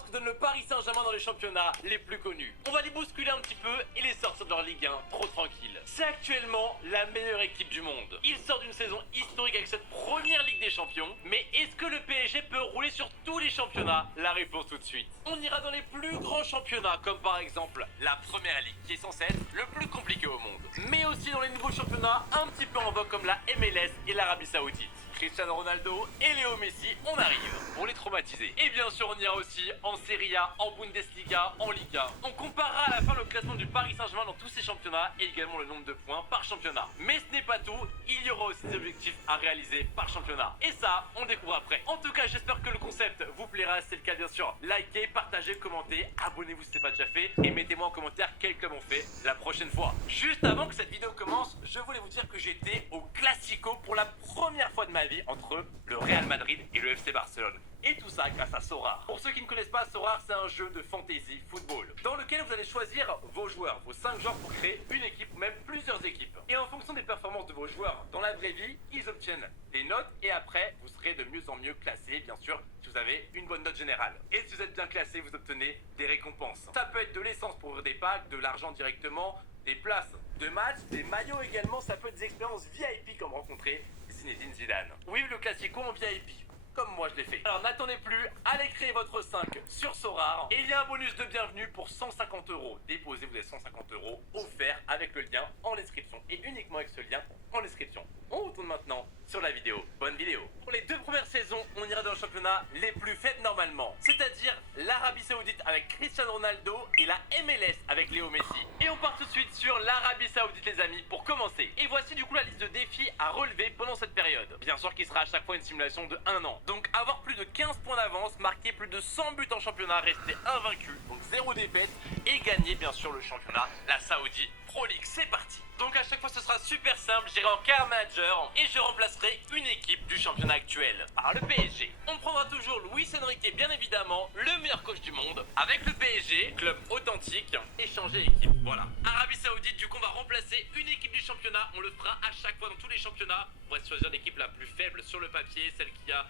ce que donne le Paris Saint-Germain dans les championnats les plus connus. On va les bousculer un petit peu et les sortir de leur Ligue 1 trop tranquille. C'est actuellement la meilleure équipe du monde. Ils sortent d'une saison historique avec cette première Ligue des Champions, mais est-ce que le PSG peut rouler sur tous les championnats? La réponse tout de suite. On ira dans les plus grands championnats, comme par exemple la Première Ligue, qui est censée être le plus compliqué au monde, mais aussi dans les nouveaux championnats un petit peu en vogue comme la MLS et l'Arabie Saoudite. Cristiano Ronaldo et Léo Messi, on arrive pour les traumatiser. Et bien sûr, on ira aussi en Serie A, en Bundesliga, en Liga. On comparera à la fin le classement du Paris Saint-Germain dans tous ces championnats et également le nombre de points par championnat. Mais ce n'est pas tout, il y aura aussi des objectifs à réaliser par championnat. Et ça, on le découvre après. En tout cas, j'espère que le concept vous plaira. Si c'est le cas, bien sûr, likez, partagez, commentez, abonnez-vous si ce n'est pas déjà fait et mettez-moi en commentaire quel club on fait la prochaine fois. Juste avant que cette vidéo commence, je voulais vous dire que j'étais au Classico pour la première fois de ma vie entre le Real Madrid et le FC Barcelone. Et tout ça grâce à Sorare. Pour ceux qui ne connaissent pas, Sorare, c'est un jeu de fantasy football dans lequel vous allez choisir vos joueurs, vos 5 joueurs pour créer une équipe ou même plusieurs équipes. Et en fonction des performances de vos joueurs dans la vraie vie, ils obtiennent des notes et après, vous serez de mieux en mieux classé, bien sûr, si vous avez une bonne note générale. Et si vous êtes bien classé, vous obtenez des récompenses. Ça peut être de l'essence pour ouvrir des packs, de l'argent directement, des places de match, des maillots également, ça peut être des expériences VIP comme rencontrer Zinedine Zidane. Oui, le Classico en VIP. Comme moi je l'ai fait. Alors n'attendez plus, allez créer votre 5 sur Sorare. Et il y a un bonus de bienvenue pour 150 €. Déposez, vous avez 150 € offerts avec le lien en description. Et uniquement avec ce lien en description. On retourne maintenant sur la vidéo. Bonne vidéo. Pour les 2 premières saisons, on ira dans le championnat les plus faibles normalement. C'est-à-dire l'Arabie Saoudite avec Cristiano Ronaldo et la MLS avec Léo Messi. Et on part tout de suite sur l'Arabie Saoudite les amis pour commencer. Et voici du coup la liste de défis à relever pendant cette période. Bien sûr qu'il sera à chaque fois une simulation de 1 an. Donc avoir plus de 15 points d'avance, marquer plus de 100 buts en championnat, rester invaincu, donc 0 défaite et gagner bien sûr le championnat, la Saudi Pro League. C'est parti. Donc à chaque fois ce sera super simple, j'irai en car manager et je remplacerai une équipe du championnat actuel par le PSG. On prendra toujours Luis Enrique bien évidemment, le meilleur coach du monde, avec le PSG, club authentique, et changer équipe. Voilà. Arabie Saoudite, du coup on va remplacer une équipe du championnat, on le fera à chaque fois dans tous les championnats. On va choisir l'équipe la plus faible sur le papier, celle qui a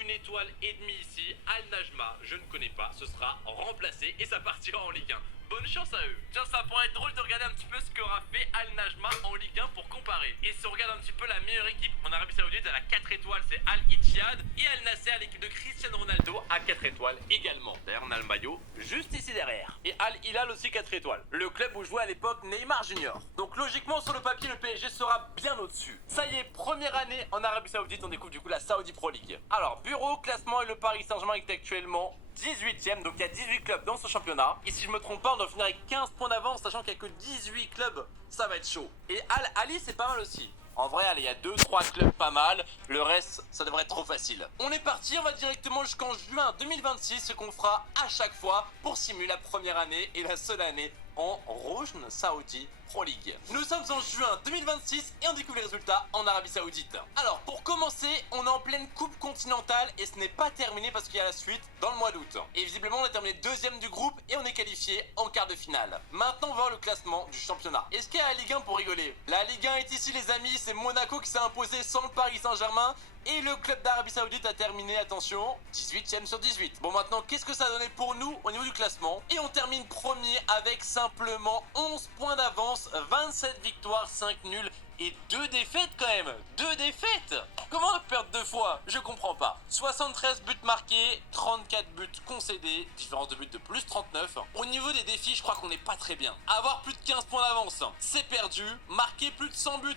une étoile et demie ici, Al Najma, je ne connais pas, ce sera remplacé et ça partira en Ligue 1. Bonne chance à eux. Tiens, ça pourrait être drôle de regarder un petit peu ce qu'aura fait Al Najma en Ligue 1 pour comparer. Et si on regarde un petit peu la meilleure équipe en Arabie Saoudite, elle a 4 étoiles, c'est Al Ittihad. Et Al Nasser, l'équipe de Cristiano Ronaldo, a 4 étoiles également. D'ailleurs, on a le maillot juste ici derrière. Et Al Hilal aussi 4 étoiles. Le club où jouait à l'époque Neymar Junior. Donc logiquement, sur le papier, le PSG sera bien au-dessus. Ça y est, première année en Arabie Saoudite, on découvre du coup la Saudi Pro League. Alors, bureau, classement et le Paris Saint-Germain est actuellement 18ème, donc il y a 18 clubs dans ce championnat. Et si je me trompe pas, on doit finir avec 15 points d'avance, sachant qu'il n'y a que 18 clubs, ça va être chaud. Et Al Ali, c'est pas mal aussi. En vrai, allez, il y a 2-3 clubs pas mal, le reste, ça devrait être trop facile. On est parti, on va directement jusqu'en juin 2026, ce qu'on fera à chaque fois pour simuler la première année et la seule année en Rojn Saudi Pro League. Nous sommes en juin 2026 et on découvre les résultats en Arabie Saoudite. Alors pour commencer, on est en pleine coupe continentale et ce n'est pas terminé parce qu'il y a la suite dans le mois d'août. Et visiblement on a terminé deuxième du groupe et on est qualifié en quart de finale. Maintenant on va voir le classement du championnat. Est-ce qu'il y a la Ligue 1 pour rigoler? La Ligue 1 est ici les amis, c'est Monaco qui s'est imposé sans le Paris Saint-Germain. Et le club d'Arabie Saoudite a terminé, attention, 18ème sur 18. Bon maintenant, qu'est-ce que ça a donné pour nous au niveau du classement? Et on termine premier avec simplement 11 points d'avance, 27 victoires, 5 nuls et 2 défaites quand même. 2 défaites? Comment on peut perdre 2 fois? Je comprends pas. 73 buts marqués, 34 buts concédés, différence de but de plus 39. Au niveau des défis, je crois qu'on n'est pas très bien. Avoir plus de 15 points d'avance, c'est perdu. Marquer plus de 100 buts,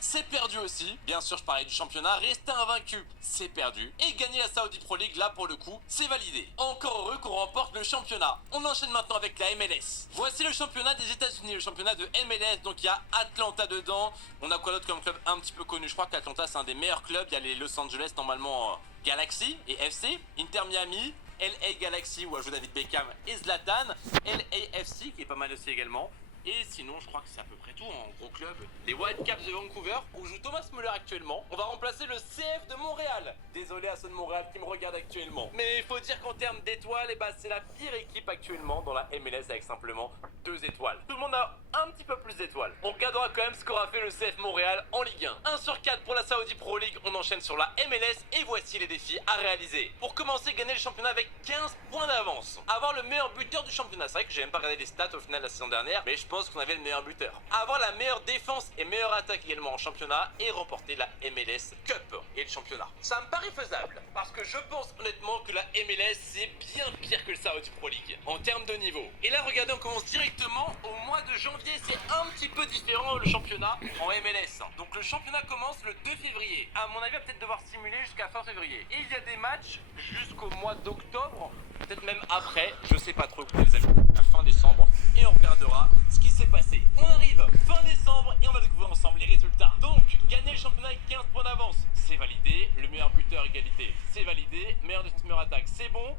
c'est perdu aussi. Bien sûr, je parlais du championnat. Rester invaincu, c'est perdu. Et gagner la Saudi Pro League, là, pour le coup, c'est validé. Encore heureux qu'on remporte le championnat. On enchaîne maintenant avec la MLS. Voici le championnat des États-Unis, le championnat de MLS. Donc, il y a Atlanta dedans. On a quoi d'autre comme club un petit peu connu? Je crois qu'Atlanta, c'est un des meilleurs clubs. Il y a les Los Angeles, normalement, Galaxy et FC. Inter Miami, LA Galaxy, où a joué David Beckham et Zlatan. LAFC, qui est pas mal aussi également. Et sinon, je crois que c'est à peu près tout en gros club. Les Whitecaps de Vancouver, où joue Thomas Müller actuellement. On va remplacer le CF de Montréal. Désolé à ceux de Montréal qui me regardent actuellement. Mais il faut dire qu'en termes d'étoiles, eh ben, c'est la pire équipe actuellement dans la MLS avec simplement 2 étoiles. Tout le monde a un petit peu plus d'étoiles. On regardera quand même ce qu'aura fait le CF Montréal en Ligue 1. 1 sur 4 pour la Saudi Pro League, on enchaîne sur la MLS et voici les défis à réaliser. Pour commencer, gagner le championnat avec 15 points d'avance. Avoir le meilleur buteur du championnat. C'est vrai que j'ai même pas regardé les stats au final la saison dernière, mais je pense qu'on avait le meilleur buteur. Avoir la meilleure défense et meilleure attaque également en championnat et remporter la MLS Cup et le championnat. Ça me paraît faisable parce que je pense honnêtement que la MLS c'est bien pire que le Saudi Pro League en termes de niveau. Et là regardez, on commence directement au mois de janvier, c'est un petit peu différent le championnat en MLS. Donc le championnat commence le 2 février. À mon avis, on va peut-être devoir simuler jusqu'à fin février. Et il y a des matchs jusqu'au mois d'octobre, peut-être même après, je sais pas trop les amis, à fin décembre, et on regardera ce qui s'est passé. On arrive fin décembre et on va découvrir ensemble les résultats. Donc, gagner le championnat avec 15 points d'avance, c'est validé. Le meilleur buteur égalité, c'est validé. Meilleur défense, meilleure attaque, c'est bon.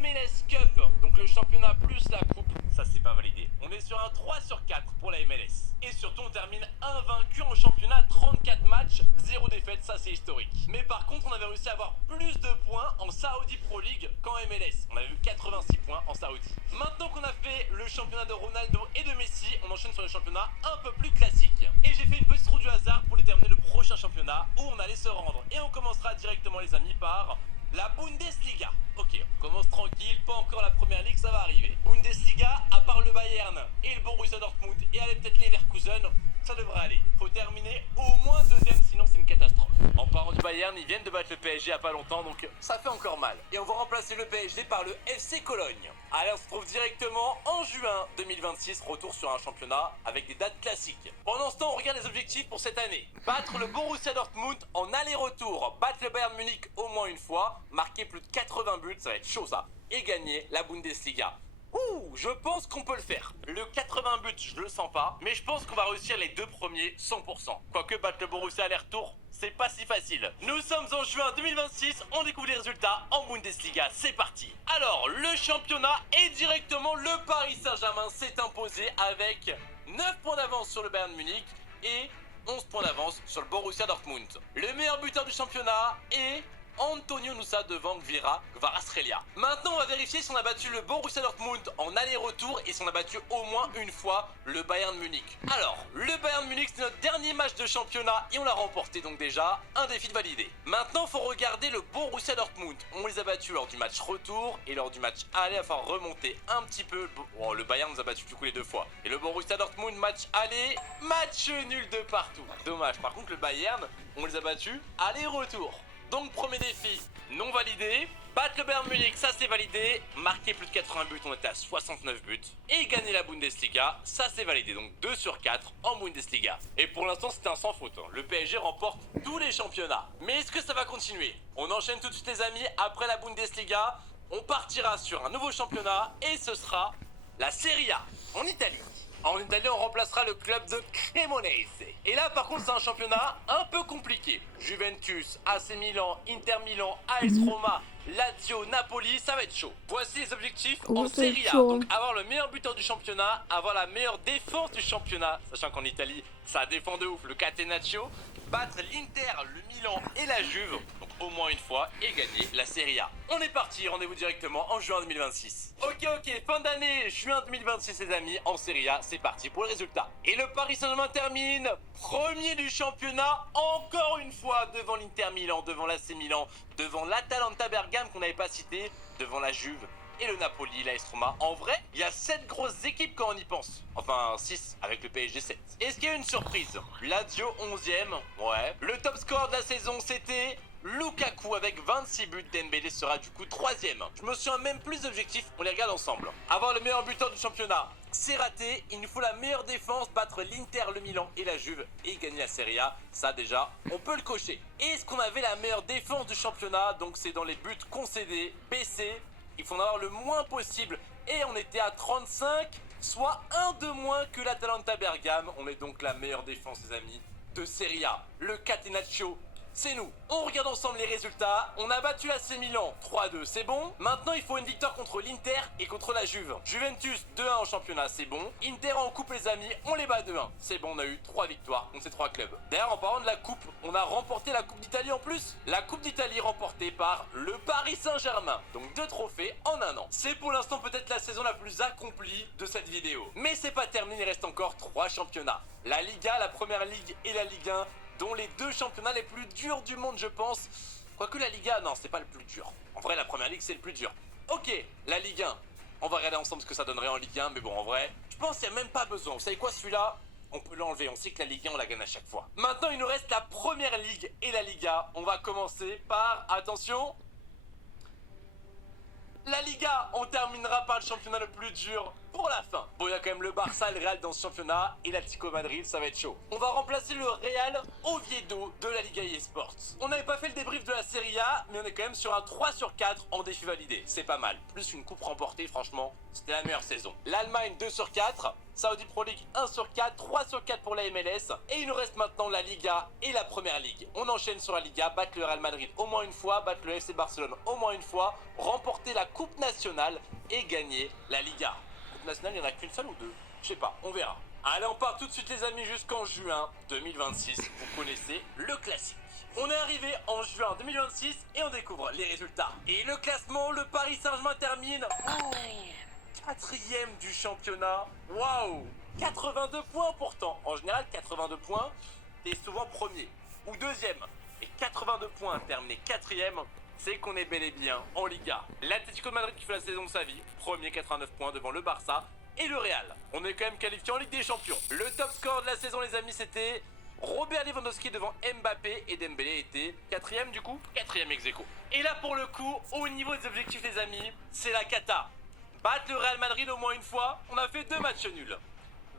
MLS Cup, donc le championnat plus la coupe, ça c'est pas validé. On est sur un 3 sur 4 pour la MLS. Et surtout on termine invaincu en championnat, 34 matchs, 0 défaite, ça c'est historique. Mais par contre on avait réussi à avoir plus de points en Saudi Pro League qu'en MLS. On avait eu 86 points en Saudi. Maintenant qu'on a fait le championnat de Ronaldo et de Messi, on enchaîne sur le championnat un peu plus classique. Et j'ai fait une petite roue du hasard pour déterminer le prochain championnat où on allait se rendre. Et on commencera directement les amis par la Bundesliga. Ok, on commence tranquille, pas encore la première ligue, ça va arriver. Bundesliga, à part le Bayern et le Borussia Dortmund et allez peut-être les Leverkusen, ça devrait aller. Faut terminer au moins deuxième, sinon c'est une catastrophe. En parlant du Bayern, ils viennent de battre le PSG il y a pas longtemps, donc ça fait encore mal. Et on va remplacer le PSG par le FC Cologne. Allez, on se trouve directement en juin 2026, retour sur un championnat avec des dates classiques. Pendant ce temps, on regarde les objectifs pour cette année. Battre le Borussia Dortmund en aller-retour, battre le Bayern Munich au moins une fois, marquer plus de 80 buts, ça va être chaud ça, et gagner la Bundesliga. Ouh, je pense qu'on peut le faire. Le 80 buts, je le sens pas, mais je pense qu'on va réussir les 2 premiers 100%. Quoique battre le Borussia aller-retour, c'est pas si facile. Nous sommes en juin 2026, on découvre les résultats en Bundesliga, c'est parti. Alors, le championnat est directement le Paris Saint-Germain s'est imposé avec 9 points d'avance sur le Bayern Munich et 11 points d'avance sur le Borussia Dortmund. Le meilleur buteur du championnat est Antonio Nusa devant Kvaratskhelia. Maintenant, on va vérifier si on a battu le Borussia Dortmund en aller-retour et si on a battu au moins une fois le Bayern Munich. Alors, le Bayern Munich, c'est notre dernier match de championnat et on l'a remporté donc déjà, un défi de validé. Maintenant, il faut regarder le Borussia Dortmund. On les a battus lors du match retour et lors du match aller, il va falloir remonter un petit peu. Bon, le Bayern nous a battus du coup les 2 fois. Et le Borussia Dortmund, match aller, match nul de partout. Dommage. Par contre, le Bayern, on les a battus aller-retour. Donc premier défi non validé, battre le Bayern Munich, ça c'est validé, marquer plus de 80 buts, on était à 69 buts, et gagner la Bundesliga, ça c'est validé, donc 2 sur 4 en Bundesliga. Et pour l'instant c'était un sans faute, hein. Le PSG remporte tous les championnats. Mais est-ce que ça va continuer? On enchaîne tout de suite les amis, après la Bundesliga, on partira sur un nouveau championnat, et ce sera la Serie A, en Italie. En Italie, on remplacera le club de Cremonese. Et là, par contre, c'est un championnat un peu compliqué. Juventus, AC Milan, Inter Milan, AS Roma, Lazio, Napoli, ça va être chaud. Voici les objectifs en Serie A. Donc, avoir le meilleur buteur du championnat, avoir la meilleure défense du championnat, sachant qu'en Italie, ça défend de ouf, le Catenaccio, battre l'Inter, le Milan et la Juve, donc au moins une fois, et gagner la Serie A. On est parti, rendez-vous directement en juin 2026. Ok, fin d'année, juin 2026 les amis, en Serie A, c'est parti pour le résultat. Et le Paris Saint-Germain termine premier du championnat, encore une fois, devant l'Inter Milan, devant l'AC Milan, devant l'Atalanta Bergame qu'on n'avait pas cité, devant la Juve et le Napoli, l'AS Roma. En vrai, il y a 7 grosses équipes quand on y pense. Enfin, 6 avec le PSG 7. Est-ce qu'il y a une surprise? Lazio 11ème, ouais. Le top score de la saison, c'était Lukaku avec 26 buts. Dembélé sera du coup 3ème. Je me souviens même plus d'objectifs, on les regarde ensemble. Avoir le meilleur buteur du championnat, c'est raté. Il nous faut la meilleure défense, battre l'Inter, le Milan et la Juve et gagner la Serie A. Ça déjà, on peut le cocher. Est-ce qu'on avait la meilleure défense du championnat? Donc c'est dans les buts concédés, baissés. Il faut en avoir le moins possible. Et on était à 35, soit un de moins que l'Atalanta Bergame. On est donc la meilleure défense les amis de Serie A. Le Catenaccio, c'est nous. On regarde ensemble les résultats. On a battu l'AC Milan 3-2, c'est bon. Maintenant, il faut une victoire contre l'Inter et contre la Juve. Juventus 2-1 en championnat, c'est bon. Inter en coupe, les amis, on les bat 2-1. C'est bon, on a eu 3 victoires contre ces 3 clubs. D'ailleurs, en parlant de la coupe, on a remporté la Coupe d'Italie en plus. La Coupe d'Italie remportée par le Paris Saint-Germain. Donc 2 trophées en un an. C'est pour l'instant peut-être la saison la plus accomplie de cette vidéo. Mais c'est pas terminé, il reste encore 3 championnats. La Liga, la Première Ligue et la Ligue 1, dont les 2 championnats les plus durs du monde, je pense. Quoique la Liga, non, c'est pas le plus dur. En vrai, la Première Ligue, c'est le plus dur. Ok, la Ligue 1. On va regarder ensemble ce que ça donnerait en Ligue 1, mais bon, en vrai, je pense qu'il n'y a même pas besoin. Vous savez quoi, celui-là, on peut l'enlever. On sait que la Ligue 1, on la gagne à chaque fois. Maintenant, il nous reste la Première Ligue et la Liga. On va commencer par, attention, la Liga. On terminera par le championnat le plus dur pour la fin. Bon, il y a quand même le Barça, le Real dans ce championnat et l'Atlético Madrid, ça va être chaud. On va remplacer le Real Oviedo de la Liga eSports. On n'avait pas fait le débrief de la Serie A, mais on est quand même sur un 3 sur 4 en défi validé. C'est pas mal. Plus une coupe remportée, franchement, c'était la meilleure saison. L'Allemagne 2 sur 4, Saudi Pro League 1 sur 4, 3 sur 4 pour la MLS. Et il nous reste maintenant la Liga et la Première Ligue. On enchaîne sur la Liga, battre le Real Madrid au moins une fois, battre le FC Barcelone au moins une fois, remporter la Coupe nationale et gagner la Liga. Nationale, il n'y en a qu'une seule ou 2? Je sais pas, on verra. Allez, on part tout de suite les amis jusqu'en juin 2026. Vous connaissez le classique. On est arrivé en juin 2026 et on découvre les résultats. Et le classement, le Paris Saint-Germain termine quatrième du championnat. Waouh, 82 points pourtant. En général, 82 points, t'es souvent premier ou deuxième. Et 82 points terminé quatrième, c'est qu'on est bel et bien en Liga. L'Atlético de Madrid qui fait la saison de sa vie, premier 89 points devant le Barça et le Real. On est quand même qualifié en Ligue des Champions. Le top score de la saison les amis, c'était Robert Lewandowski devant Mbappé et Dembélé était quatrième du coup, quatrième ex-aequo. Et là pour le coup, au niveau des objectifs les amis, c'est la cata. Battre le Real Madrid au moins une fois, on a fait 2 matchs nuls.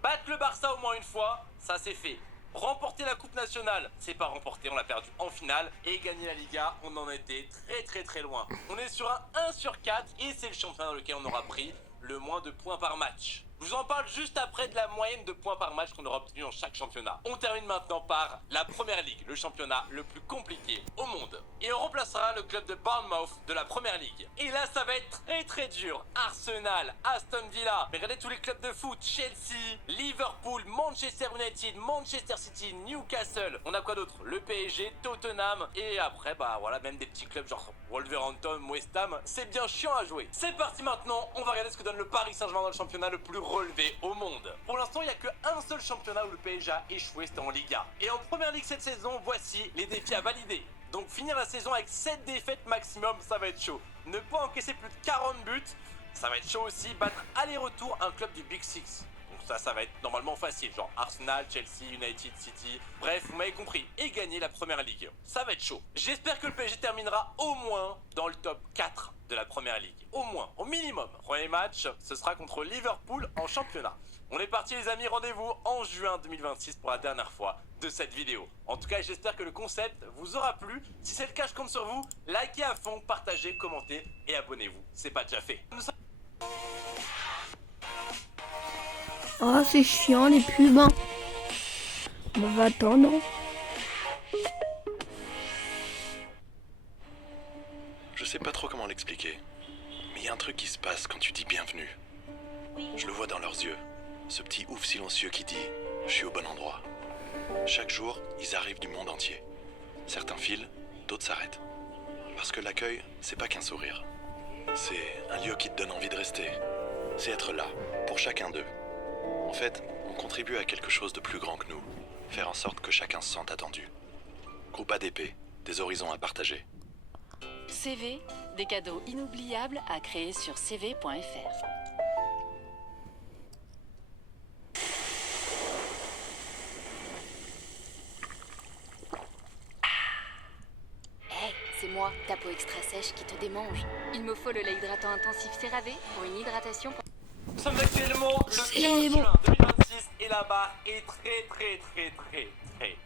Battre le Barça au moins une fois, ça c'est fait. Remporter la Coupe nationale, c'est pas remporté, on l'a perdu en finale. Et gagner la Liga, on en était très loin. On est sur un 1 sur 4 et c'est le championnat dans lequel on aura pris le moins de points par match. Je vous en parle juste après de la moyenne de points par match qu'on aura obtenu dans chaque championnat. On termine maintenant par la Première Ligue, le championnat le plus compliqué au monde. Et on remplacera le club de Bournemouth de la Première Ligue. Et là, ça va être très dur. Arsenal, Aston Villa, mais regardez tous les clubs de foot, Chelsea, Liverpool, Manchester United, Manchester City, Newcastle. On a quoi d'autre? Le PSG, Tottenham, et après, bah voilà, même des petits clubs genre Wolverhampton, West Ham. C'est bien chiant à jouer. C'est parti maintenant, on va regarder ce que donne le Paris Saint-Germain dans le championnat le plus relevé au monde. Pour l'instant, il n'y a qu'un seul championnat où le PSG a échoué, c'était en Liga. Et en Première Ligue cette saison, voici les défis à valider. Donc finir la saison avec 7 défaites maximum, ça va être chaud. Ne pas encaisser plus de 40 buts, ça va être chaud aussi. Battre aller-retour un club du Big Six. Donc ça va être normalement facile, genre Arsenal, Chelsea, United, City. Bref, vous m'avez compris. Et gagner la Première Ligue. Ça va être chaud. J'espère que le PSG terminera au moins dans le top 4 de la Première Ligue. Au moins, au minimum. Premier match, ce sera contre Liverpool en championnat. On est parti les amis, rendez-vous en juin 2026 pour la dernière fois de cette vidéo. En tout cas, j'espère que le concept vous aura plu. Si c'est le cas, je compte sur vous. Likez à fond, partagez, commentez et abonnez-vous. C'est pas déjà fait. Oh, c'est chiant les pubs. Hein. On va attendre. Je sais pas trop comment l'expliquer, mais il y a un truc qui se passe quand tu dis bienvenue. Je le vois dans leurs yeux, ce petit ouf silencieux qui dit « je suis au bon endroit ». Chaque jour, ils arrivent du monde entier. Certains filent, d'autres s'arrêtent. Parce que l'accueil, c'est pas qu'un sourire. C'est un lieu qui te donne envie de rester. C'est être là, pour chacun d'eux. En fait, on contribue à quelque chose de plus grand que nous. Faire en sorte que chacun se sente attendu. Groupe ADP, des horizons à partager. CV, des cadeaux inoubliables à créer sur cv.fr. Hey, c'est moi, ta peau extra sèche qui te démange. Il me faut le lait hydratant intensif CeraVe pour une hydratation. Nous sommes actuellement le 15 C'est bon. juin 2026 et la barre est très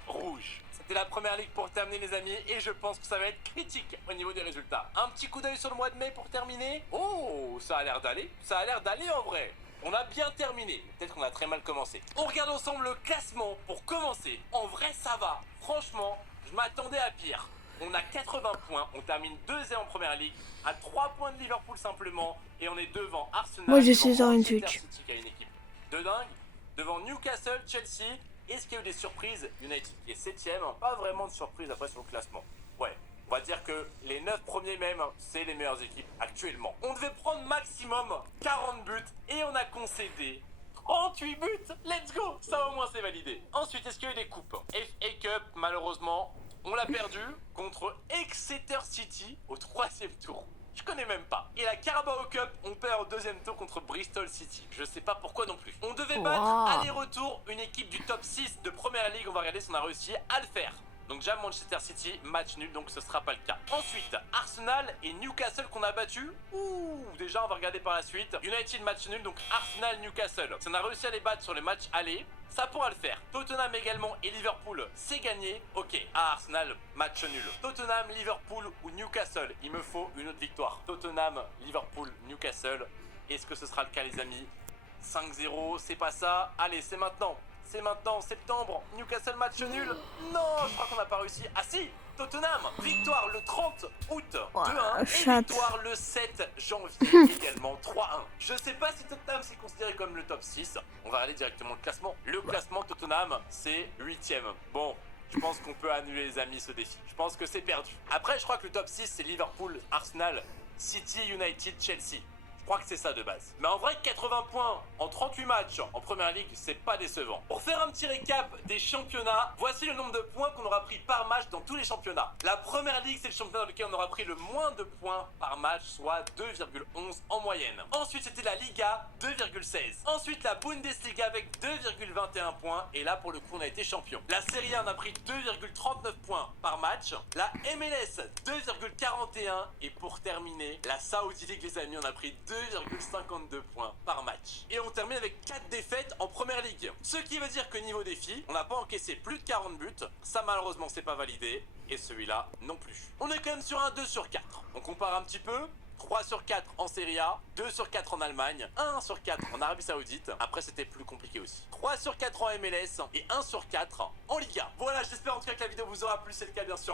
rouge. C'était la Première Ligue pour terminer les amis et je pense que ça va être critique au niveau des résultats. Un petit coup d'œil sur le mois de mai pour terminer. Oh, ça a l'air d'aller. Ça a l'air d'aller en vrai. On a bien terminé. Peut-être qu'on a très mal commencé. On regarde ensemble le classement pour commencer. En vrai, ça va. Franchement, je Je m'attendais à pire. On a 80 points, on termine 2e en première ligue, à 3 points de Liverpool simplement, et on est devant Arsenal. Moi, je sais devant sur une Manchester Switch. City qui a une équipe de dingue, devant Newcastle, Chelsea. Est-ce qu'il y a eu des surprises? United qui est 7ème, pas vraiment de surprise après sur le classement. Ouais, on va dire que les 9 premiers même, c'est les meilleures équipes actuellement. On devait prendre maximum 40 buts et on a concédé 38 buts. Let's go. Ça au moins c'est validé. Ensuite, est-ce qu'il y a eu des coupes? FA Cup, malheureusement, on l'a perdu contre Exeter City au 3e tour. Je connais même pas. Et la Carabao Cup, on perd au 2e tour contre Bristol City. Je sais pas pourquoi non plus. On devait battre Wow. aller-retour une équipe du top 6 de première ligue. On va regarder si on a réussi à le faire. Donc déjà Manchester City, match nul, donc ce sera pas le cas. Ensuite, Arsenal et Newcastle qu'on a battu. Ouh, déjà on va regarder par la suite. United match nul, donc Arsenal, Newcastle. Si on a réussi à les battre sur les matchs aller, ça pourra le faire. Tottenham également et Liverpool, c'est gagné. Ok, Arsenal, match nul. Tottenham, Liverpool ou Newcastle, il me faut une autre victoire. Tottenham, Liverpool, Newcastle. Est-ce que ce sera le cas les amis? 5-0, c'est pas ça. Allez, c'est maintenant. C'est maintenant, septembre, Newcastle match nul. Non, je crois qu'on n'a pas réussi. Ah si, Tottenham, victoire le 30 août 2-1 et chat. victoire le 7 janvier également 3-1. Je sais pas si Tottenham c'est considéré comme le top 6. On va aller directement le classement. Le classement Tottenham, c'est 8ème. Bon, je pense qu'on peut annuler les amis ce défi. Je pense que c'est perdu. Après, je crois que le top 6 c'est Liverpool, Arsenal, City, United, Chelsea. Je crois que c'est ça de base. Mais en vrai, 80 points en 38 matchs en première ligue, c'est pas décevant. Pour faire un petit récap des championnats, voici le nombre de points qu'on aura pris par match dans tous les championnats. La première ligue, c'est le championnat dans lequel on aura pris le moins de points par match, soit 2,11 en moyenne. Ensuite, c'était la Liga, 2,16. Ensuite, la Bundesliga avec 2,21 points. Et là, pour le coup, on a été champion. La Serie A, on a pris 2,39 points par match. La MLS, 2,41. Et pour terminer, la Saudi League, les amis, on a pris 2,52 points par match. Et on termine avec 4 défaites en première ligue. Ce qui veut dire que niveau défi, on n'a pas encaissé plus de 40 buts. Ça malheureusement c'est pas validé. Et celui-là non plus. On est quand même sur un 2 sur 4. On compare un petit peu. 3 sur 4 en Serie A, 2 sur 4 en Allemagne, 1 sur 4 en Arabie Saoudite. Après c'était plus compliqué aussi. 3 sur 4 en MLS et 1 sur 4 en Liga. Voilà, j'espère en tout cas que la vidéo vous aura plu. C'est le cas bien sûr.